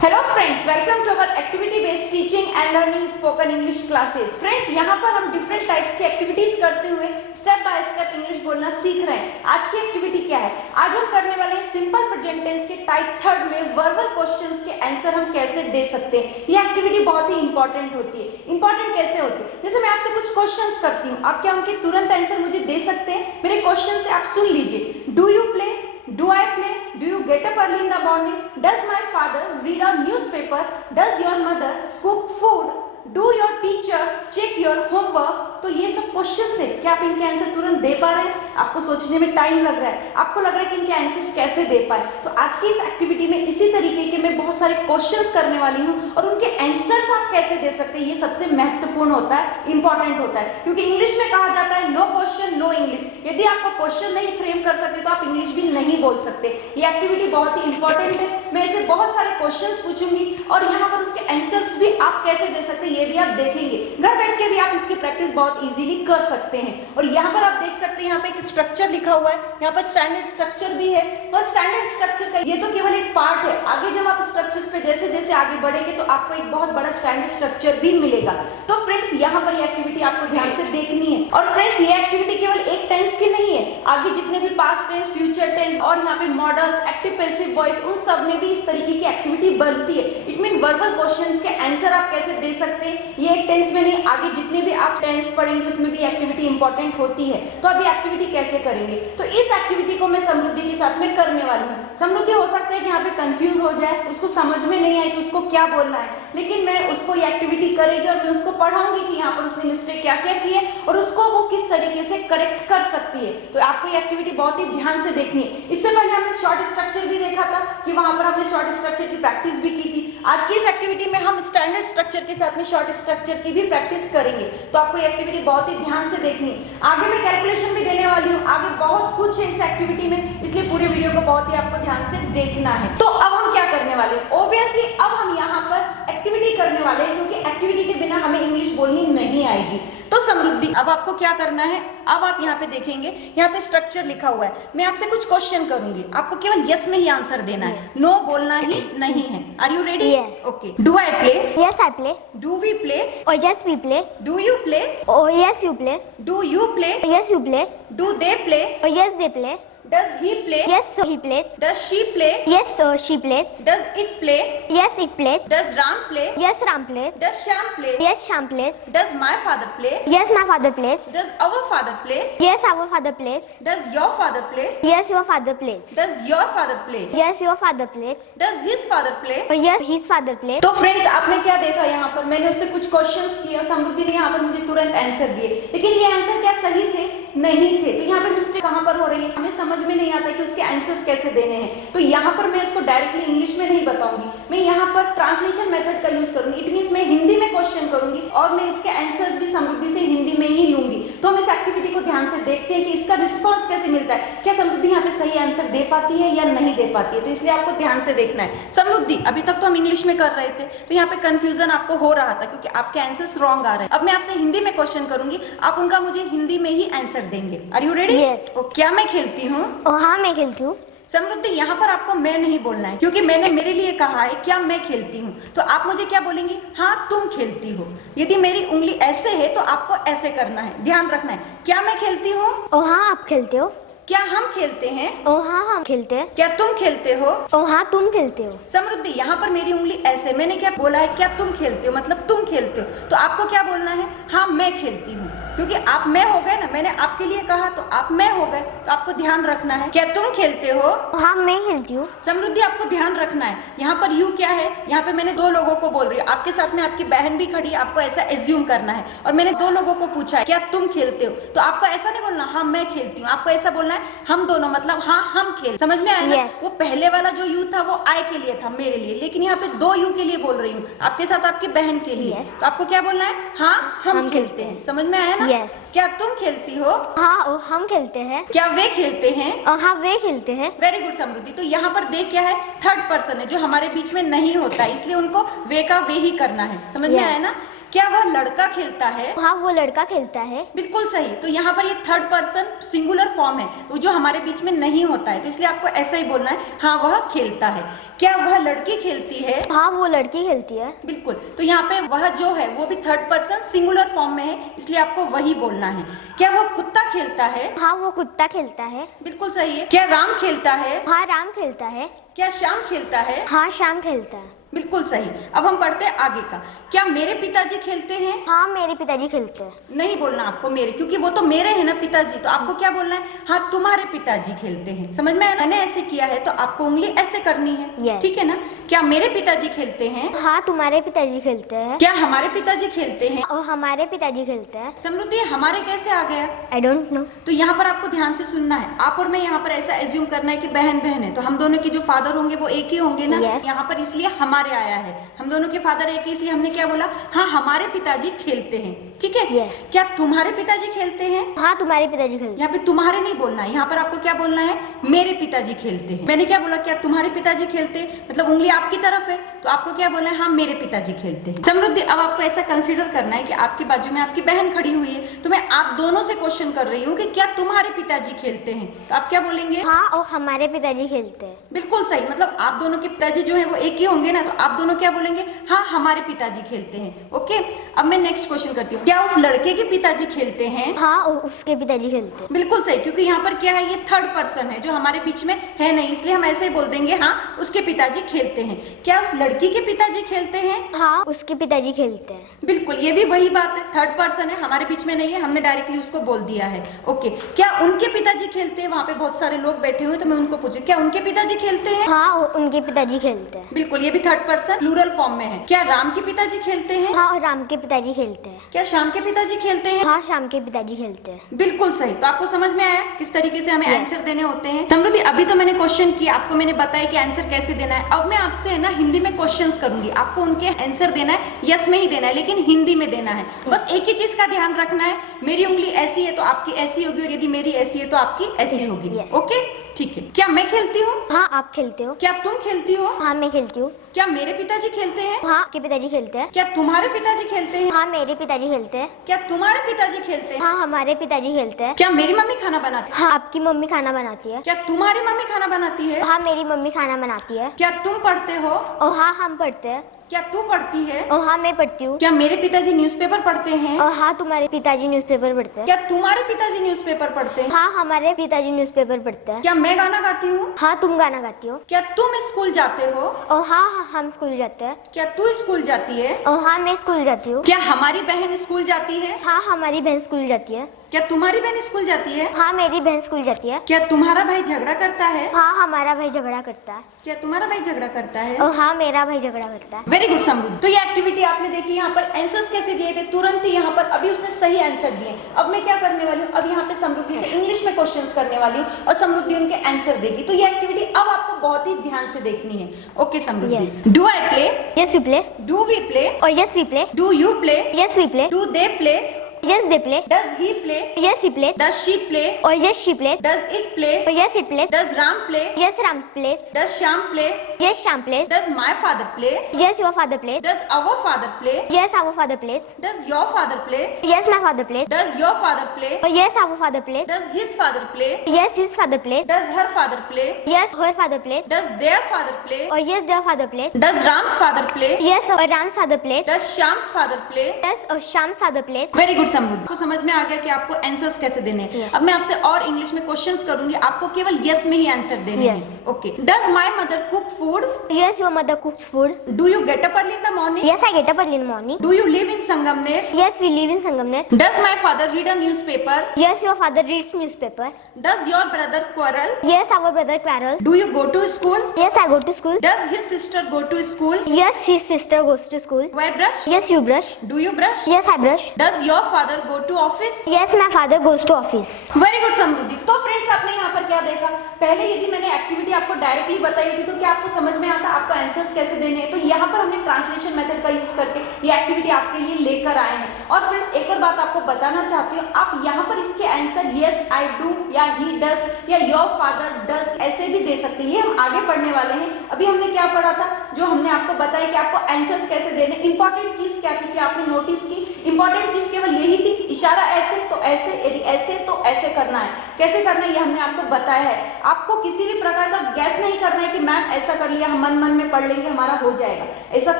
Hello friends, welcome to our activity based teaching and learning spoken English classes. Friends, यहाँ पर हम different types की activities करते हुए स्टेप बाय स्टेप इंग्लिश बोलना सीख रहे हैं। आज की एक्टिविटी क्या है? आज हम करने वाले हैं सिंपल प्रेजेंट टेंस के टाइप थर्ड में वर्बल क्वेश्चंस के आंसर हम कैसे दे सकते हैं। ये एक्टिविटी बहुत ही इंपॉर्टेंट होती है। इंपॉर्टेंट कैसे होती है? जैसे मैं आपसे कुछ क्वेश्चंस करती हूँ, आप क्या उनके तुरंत आंसर मुझे दे सकते हैं? मेरे क्वेश्चन से आप सुन लीजिए। Do you play? Do I play? Do you get up early in the morning? Does my father read a newspaper? Does your mother cook food? Do your teachers check your homework? तो ये सब question है, क्या आप इनके answer तुरंत दे पा रहे हैं? आपको सोचने में टाइम लग रहा है, आपको लग रहा है कि इनके आंसर्स कैसे दे पाए। तो आज की इस एक्टिविटी में इसी तरीके के मैं बहुत सारे क्वेश्चंस करने वाली हूँ और उनके आंसर्स आप कैसे दे सकते हैं, ये सबसे महत्वपूर्ण होता है, इंपॉर्टेंट होता है। क्योंकि इंग्लिश में कहा जाता है नो क्वेश्चन नो इंग्लिश। यदि आपको क्वेश्चन नहीं फ्रेम कर सकते तो आप इंग्लिश भी नहीं बोल सकते। ये एक्टिविटी बहुत ही इंपॉर्टेंट है। मैं इसे बहुत सारे क्वेश्चन पूछूंगी और यहाँ पर उसके आंसर्स भी आप कैसे दे सकते हैं ये भी आप देखेंगे। घर बैठ के भी आप इसकी प्रैक्टिस बहुत इजीली कर सकते हैं। और यहाँ पर आप देख सकते हैं, यहाँ पे एक स्ट्रक्चर लिखा हुआ है, यहाँ पर स्टैंडर्ड स्ट्रक्चर भी है। और स्टैंडर्ड स्ट्रक्चर का ये तो केवल एक पार्ट है। आगे जब आप स्ट्रक्चर्स पे जैसे जैसे आगे बढ़ेंगे तो आपको एक बहुत बड़ा स्टैंडर्ड स्ट्रक्चर भी मिलेगा। तो फ्रेंड्स, यहाँ पर ये एक्टिविटी आपको ध्यान से देखनी है। और फ्रेंड्स, ये एक्टिविटी केवल एक टेंस की नहीं है, आगे जितने भी पास्ट टेंस, फ्यूचर टेंस और यहाँ पे मॉडल्स, एक्टिव पैसिव वॉइस, उन सब में भी इस तरीके की एक्टिविटी बनती है। इट मीन वर्बल क्वेश्चंस के आंसर आप कैसे दे सकते हैं। ये एक टेंस में नहीं, आगे जितने भी आप टेंस पढ़ेंगे उसमें भी एक्टिविटी इंपॉर्टेंट होती है। तो अभी एक्टिविटी कैसे करेंगे? तो इस एक्टिविटी को मैं समृद्धि के साथ में करने वाली हूँ। समृद्धि हो सकता है कि यहाँ पे कंफ्यूज हो जाए, उसको समझ में नहीं आए कि उसको क्या बोलना है, लेकिन मैं उसको ये एक्टिविटी करेगी और मैं उसको पढ़ाऊंगी कि यहाँ पर उसने मिस्टेक क्या क्या की है और उसको वो किस तरीके से करेक्ट कर सकती है। तो आपको ये एक्टिविटी बहुत ही ध्यान से देखनी है। इससे पहले हमने शॉर्ट स्ट्रक्चर भी देखा था कि वहां पर हमने शॉर्ट स्ट्रक्चर की प्रैक्टिस भी की थी। आज की इस एक्टिविटी में हम स्टैंडर्ड स्ट्रक्चर के साथ में शॉर्ट स्ट्रक्चर की भी प्रैक्टिस करेंगे। तो आपको ये एक्टिविटी बहुत ही ध्यान से देखनी है। आगे मैं कैलकुलेशन भी देने वाली हूँ, आगे बहुत कुछ है इस एक्टिविटी में, इसलिए पूरे वीडियो को बहुत ही आपको ध्यान से देखना है। तो अब हम क्या करने वाले हैं? ऑब्वियसली अब हम यहाँ पर एक्टिविटी करने वाले हैं, क्योंकि एक्टिविटी के बिना हमें इंग्लिश बोलनी नहीं आएगी। तो समृद्धि, अब आपको क्या करना है? अब आप यहाँ पे देखेंगे, यहाँ पे स्ट्रक्चर लिखा हुआ है। मैं आपसे कुछ क्वेश्चन करूंगी, आपको केवल यस में ही आंसर देना है, नो बोलना ही नहीं है। Are you ready? Okay. Do I play? Yes, I play. Do we play? Oh, yes, we play. Do you play? Oh, yes, you play. Do you play? Oh, yes, you play. Do they play? Oh, yes, they play. Does he play? Yes, so he plays. Does she play? Yes, so she plays. Does it play? Yes, it plays. Does Ram play? Yes, Ram plays. Does Shyam play? Yes, Sham plays. Does my father play? Yes, my father plays. Does our father play? Yes, our father plays. Does your father play? Yes, your father plays. Does your father play? Yes, your father plays. Does his father play? Oh, yes, his father plays. तो friends, आपने क्या देखा? यहाँ पर मैंने उससे कुछ questions किए और समृद्धि ने यहाँ पर मुझे तुरंत आंसर दिए, लेकिन ये आंसर क्या सही थे? नहीं थे। तो यहाँ पे मिस्टेक कहाँ पर हो रही है? हमें समझ में नहीं आता कि उसके आंसर्स कैसे देने हैं। तो यहाँ पर मैं उसको डायरेक्टली इंग्लिश में नहीं बताऊंगी, मैं यहाँ पर ट्रांसलेशन मेथड का यूज करूंगी। इट मींस मैं हिंदी में क्वेश्चन करूंगी और मैं उसके आंसर्स भी समृद्धि से हिंदी में ही लूंगी। तो हम इस एक्टिविटी को ध्यान से देखते हैं कि इसका रिस्पॉन्स कैसे मिलता है, क्या समृद्धि यहाँ पे सही आंसर दे पाती है या नहीं दे पाती है। तो इसलिए आपको ध्यान से देखना है। समृद्धि, अभी तक तो हम इंग्लिश में कर रहे थे, तो यहाँ पे कंफ्यूजन आपको हो रहा था क्योंकि आपके आंसर्स रॉन्ग आ रहे हैं। अब मैं आपसे हिंदी में क्वेश्चन करूंगी, आप उनका मुझे हिंदी में ही आंसर देंगे। Are you ready? Yes. क्या मैं खेलती हूँ? Oh, हाँ, मैं खेलती हूँ। समृद्धि, यहाँ पर आपको मैं नहीं बोलना है, क्योंकि मैंने मेरे लिए कहा है क्या मैं खेलती हूँ। तो आप मुझे क्या बोलेंगी? हाँ, तुम खेलती हो। यदि मेरी उंगली ऐसे है तो आपको ऐसे करना है, ध्यान रखना है। क्या मैं खेलती हूँ? Oh, हाँ, आप खेलते हो। क्या हम खेलते हैं? Oh, हाँ, हम खेलते हैं। क्या तुम खेलते हो? Oh, हाँ, तुम खेलते हो। समृद्धि, यहाँ पर मेरी उंगली ऐसे, मैंने क्या बोला है? क्या तुम खेलते हो, मतलब तुम खेलते हो। तो आपको क्या बोलना है? हाँ, मैं खेलती हूँ। क्योंकि आप मैं हो गए ना, मैंने आपके लिए कहा तो आप मैं हो गए, तो आपको ध्यान रखना है। क्या तुम खेलते हो? हाँ, मैं खेलती हूँ। समृद्धि, आपको ध्यान रखना है। यहाँ पर यू क्या है? यहाँ पे मैंने दो लोगों को बोल रही हूँ, आपके साथ में आपकी बहन भी खड़ी है, आपको ऐसा एज्यूम करना है। और मैंने दो लोगों को पूछा है क्या तुम खेलते हो, तो आपको ऐसा नहीं बोलना हाँ मैं खेलती हूँ, आपको ऐसा बोलना है हम दोनों, मतलब हाँ हम खेल। समझ में आया ना? Yes. वो पहले वाला जो यू था वो आई के लिए था, मेरे लिए, लेकिन यहाँ पे दो यू के लिए बोल रही हूँ, आपके साथ आपकी बहन के लिए। Yes. तो आपको क्या बोलना है? हाँ हम खेलते हैं। समझ में आया ना? Yes. क्या तुम खेलती हो? हाँ, ओ, हम खेलते हैं। क्या वे खेलते हैं? हाँ, वे खेलते हैं। Very good Samriddhi. तो यहाँ पर दे क्या है? थर्ड पर्सन है जो हमारे बीच में नहीं होता है, इसलिए उनको वे का वे ही करना है। समझ में आया ना? क्या वह लड़का खेलता है? हाँ वो लड़का खेलता है। बिल्कुल सही। तो यहाँ पर ये थर्ड पर्सन सिंगुलर फॉर्म है, तो जो हमारे बीच में नहीं होता है, तो इसलिए आपको ऐसा ही बोलना है, हाँ वह खेलता है। क्या वह लड़की खेलती है? हाँ वो लड़की खेलती है। बिल्कुल। तो यहाँ पे वह जो है वो भी थर्ड पर्सन सिंगुलर फॉर्म में है, इसलिए आपको वही बोलना है। क्या वह कुत्ता खेलता है? हाँ वो कुत्ता खेलता है। बिल्कुल सही है। क्या राम खेलता है? हाँ राम खेलता है। क्या श्याम खेलता है? हाँ श्याम खेलता है। बिल्कुल सही। अब हम पढ़ते हैं आगे का। क्या मेरे पिताजी खेलते हैं? हाँ मेरे पिताजी खेलते हैं। नहीं बोलना आपको मेरे, क्योंकि वो तो मेरे हैं ना पिताजी, तो आपको क्या बोलना है, हाँ तुम्हारे पिताजी खेलते हैं। समझ में आया? मैंने ऐसे किया है तो आपको उंगली ऐसे करनी है, Yes. ठीक है ना? क्या मेरे पिताजी खेलते हैं? हाँ तुम्हारे पिताजी खेलते हैं। क्या हमारे पिताजी खेलते हैं? और हमारे पिताजी खेलते हैं। समृद्धि हमारे कैसे आ गया? I don't know. तो यहाँ पर आपको ध्यान से सुनना है। आप और मैं यहाँ पर ऐसा एज्यूम करना है कि बहन बहन है, तो हम दोनों के जो फादर होंगे वो एक ही होंगे ना। Yes. यहाँ पर इसलिए हमारे आया है, हम दोनों के फादर एक ही, इसलिए हमने क्या बोला, हाँ हमारे पिताजी खेलते हैं, ठीक है। Yes. क्या तुम्हारे पिताजी खेलते हैं? हाँ तुम्हारे पिताजी खेलते हैं। यहाँ पे तुम्हारे नहीं बोलना है, यहाँ पर आपको क्या बोलना है, मेरे पिताजी खेलते हैं। मैंने क्या बोला, क्या तुम्हारे पिताजी खेलते हैं, मतलब उंगली आपकी तरफ है, तो आपको क्या बोलना है, हाँ मेरे पिताजी खेलते हैं। समृद्धि अब आपको ऐसा कंसीडर करना है कि आपके बाजू में आपकी बहन खड़ी हुई है, तो मैं आप दोनों से क्वेश्चन कर रही हूँ कि क्या तुम्हारे पिताजी खेलते हैं, तो आप क्या बोलेंगे? हाँ और हमारे पिताजी खेलते हैं। बिल्कुल सही। मतलब आप दोनों के पिताजी जो है वो एक ही होंगे ना, तो आप दोनों क्या बोलेंगे, हाँ हमारे पिताजी खेलते हैं। ओके, अब मैं नेक्स्ट क्वेश्चन करती हूँ। क्या उस लड़के के पिताजी खेलते हैं? हाँ और उसके पिताजी खेलते हैं। बिल्कुल सही, क्योंकि यहाँ पर क्या है, ये थर्ड पर्सन है जो हमारे बीच में है नहीं, इसलिए हम ऐसे ही बोल देंगे, हाँ उसके पिताजी खेलते हैं। क्या उस लड़की के पिताजी खेलते हैं? हाँ उसके पिताजी खेलते हैं। बिल्कुल, ये भी वही बात है, थर्ड पर्सन है, हमारे बीच में नहीं है, हमने डायरेक्टली उसको बोल दिया है। ओके, क्या उनके पिताजी खेलते हैं? वहाँ पे बहुत सारे लोग बैठे हुए, तो मैं उनको पूछूं, क्या उनके पिताजी खेलते हैं? हाँ और उनके पिताजी खेलते हैं। बिल्कुल, ये भी थर्ड पर्सन प्लूरल फॉर्म में है। क्या राम के पिताजी खेलते हैं? हाँ और राम के पिताजी खेलते हैं। क्या श्याम के पिताजी खेलते हैं? हाँ श्याम के पिताजी खेलते हैं। बिल्कुल सही। तो आपको समझ में आया किस तरीके से हमें आंसर देने होते हैं। समृद्धि अभी तो मैंने क्वेश्चन किया, आपको मैंने बताया कि आंसर कैसे देना है। अब मैं आपसे है ना हिंदी में क्वेश्चंस करूंगी, आपको उनके आंसर देना है, यस में ही देना है, लेकिन हिंदी में देना है। बस एक ही चीज का ध्यान रखना है, मेरी उंगली ऐसी है तो आपकी ऐसी होगी, और यदि मेरी ऐसी है तो आपकी ऐसी होगी। ओके ठीक है। क्या मैं खेलती हूँ? हाँ आप खेलते हो। क्या तुम खेलती हो? हाँ मैं खेलती हूँ। क्या मेरे पिताजी खेलते हैं? हाँ आपके पिताजी खेलते हैं। क्या तुम्हारे पिताजी खेलते हैं? हाँ मेरे पिताजी खेलते हैं। क्या तुम्हारे पिताजी खेलते हैं? हाँ हमारे पिताजी खेलते हैं। क्या मेरी मम्मी खाना बनाती है? हाँ आपकी मम्मी खाना बनाती है। क्या तुम्हारी मम्मी खाना बनाती है? हाँ मेरी मम्मी खाना बनाती है। क्या तुम पढ़ते हो? और हाँ हम पढ़ते हैं। क्या तू पढ़ती है? और हाँ मैं पढ़ती हूँ। क्या मेरे पिताजी न्यूज़पेपर पढ़ते हैं? और हाँ तुम्हारे पिताजी न्यूज़पेपर पढ़ते हैं। क्या तुम्हारे पिताजी न्यूज़पेपर पढ़ते हैं? हाँ हमारे पिताजी न्यूज़पेपर पढ़ते हैं। क्या मैं गाना गाती हूँ? हाँ तुम गाना गाती हो। क्या तुम स्कूल जाते हो? और हाँ हम स्कूल जाते हैं। क्या तू स्कूल जाती है? और हाँ मैं स्कूल जाती हूँ। क्या हमारी बहन स्कूल जाती है? हाँ हमारी बहन स्कूल जाती है। क्या तुम्हारी बहन स्कूल जाती है? हाँ मेरी बहन स्कूल जाती है। क्या तुम्हारा भाई झगड़ा करता है? हाँ हमारा भाई झगड़ा करता है। क्या तुम्हारा भाई झगड़ा करता है? और हाँ मेरा भाई झगड़ा करता है। Very good Samriddhi. तो ये एक्टिविटी आपने देखी, यहाँ पर आंसर्स कैसे दिए थे, तुरंत ही यहाँ पर अभी उसने सही आंसर दिए। अब मैं क्या करने वाली हूँ, अब यहाँ पे समृद्धि से इंग्लिश में क्वेश्चंस करने वाली हूँ और समृद्धि उनके आंसर देगी। तो ये एक्टिविटी अब आपको बहुत ही ध्यान से देखनी है। Okay Samriddhi, do I play? Yes you play. Do we play? और yes we play. Do you play? Yes we play. Do they play? Yes they play. Does he play? Yes he play. Does she play? और yes she play. Does it play? और yes it play. Does Ram play? Yes Ram play. Does Shyam play? Yes Shyam play. Does my father play? Yes your father play. Does our father play? Yes our father play. Does your father play? Yes my father play. Does your father play? और yes our father play. Does his father play? Yes his father play. Does her father play? Yes her father play. Does their father play? और yes their father play. Does Ram's father play? Yes और Ram father play. Does Shyam's father play? Yes और Shyam father play. Very good समृद्धि। आपको समझ में आ गया कि आपको answers कैसे देने हैं। Yeah. अब मैं आपसे और इंग्लिश में क्वेश्चंस करूंगी, आपको केवल यस में ही आंसर देने Yes. हैं। Okay, does my mother cook food? Yes your mother cooks food. Do you get up early in the morning? Yes I get up early in morning. Do you live in Sangamner? Yes we live in Sangamner. Does my father read a newspaper? Yes your father reads newspaper. Does your brother quarrel? Yes our brother quarrel. Do you go to school? Yes I go to school. Does his sister go to school? Yes his sister goes to school. Do I brush? Yes you brush. Do you brush? Yes I brush. Does your father go to office? Yes my father goes to office. Very good Samriddhi. तो friends आपने यहाँ पर क्या देखा, पहले यदि मैंने activity आपको डायरेक्टली बताई होती तो क्या आपको समझ में आता आपको आंसर्स कैसे देने हैं। तो यहाँ पर हमने ट्रांसलेशन मेथड का यूज करके ये एक्टिविटी आपके लिए लेकर आए हैं। और फ्रेंड्स एक और बात आपको बताना चाहती हूँ, आप यहाँ पर इसके आंसर यस आई डू या ही डज या योर फादर डज ऐसे भी दे सकते हैं। ये हम आगे पढ़ने वाले हैं। अभी हमने क्या पढ़ा था, जो हमने आपको बताया कि आपको आंसर्स कैसे देने। इंपॉर्टेंट चीज क्या थी कि आपने नोटिस की, इंपॉर्टेंट चीज केवल यही थी, इशारा ऐसे तो ऐसे, यदि ऐसे तो ऐसे करना है। कैसे करना है ये हमने आपको बताया है। आपको किसी भी प्रकार का गैस नहीं करना है कि मैम ऐसा कर लिया, हम मन मन में पढ़ लेंगे हमारा हो जाएगा, ऐसा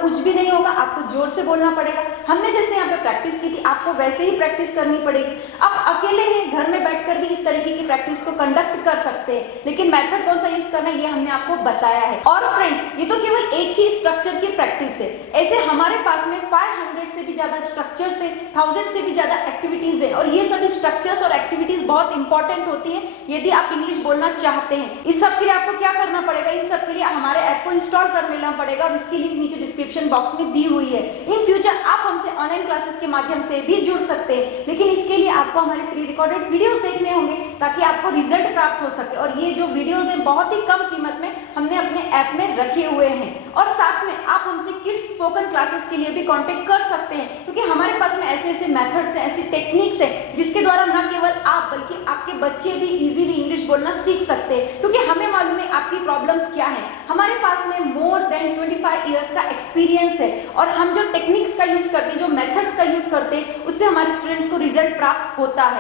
कुछ भी नहीं होगा। आपको जोर से बोलना पड़ेगा। हमने जैसे यहाँ पे प्रैक्टिस की थी आपको वैसे ही प्रैक्टिस करनी पड़ेगी। आप अकेले हैं, घर में बैठकर भी इस तरीके की प्रैक्टिस को कंडक्ट कर सकते हैं, लेकिन मेथड कौन सा यूज करना है ये हमने आपको बताया है। और फ्रेंड्स ये तो केवल एक ही स्ट्रक्चर की प्रैक्टिस है, ऐसे हमारे पास में 500 से भी ज्यादा स्ट्रक्चर्स है, 1000 से भी ज्यादा एक्टिविटीज है, और ये सभी स्ट्रक्चर्स और एक्टिविटीज बहुत इंपॉर्टेंट होती है यदि आप इंग्लिश बोलना चाहते हैं। इस सब के लिए आपको क्या करना पड़ेगा, इन सब के लिए हमारे ऐप को इंस्टॉल कर लेना पड़ेगा, और इसकी लिंक नीचे डिस्क्रिप्शन बॉक्स में दी हुई है। इन फ्यूचर आप हमसे ऑनलाइन क्लासेस के माध्यम से भी जुड़ सकते हैं, लेकिन इसके लिए आपको हमारे प्री रिकॉर्डेड वीडियोस देखने होंगे ताकि आपको रिजल्ट प्राप्त हो सके। और ये जो वीडियोस हैं बहुत ही कम कीमत में हमने अपने ऐप में रखे हुए हैं, और साथ में आप हमसे किड्स स्पोकन क्लासेस के लिए भी कांटेक्ट कर सकते हैं, क्योंकि हमारे पास में ऐसे ऐसे मेथड्स हैं, ऐसी टेक्निक्स हैं जिसके द्वारा न केवल आप बल्कि आपके बच्चे भी इजीली इंग्लिश बोलना सीख सकते हैं। क्योंकि हमें मालूम है आपकी प्रॉब्लम्स क्या है। हमारे पास में मोर देन 25 इयर्स का एक्सपीरियंस है, और हम जो टेक्निक्स का यूज करते हैं, जो मेथड्स का यूज करते हैं, उससे हमारे स्टूडेंट्स को रिजल्ट प्राप्त होता है।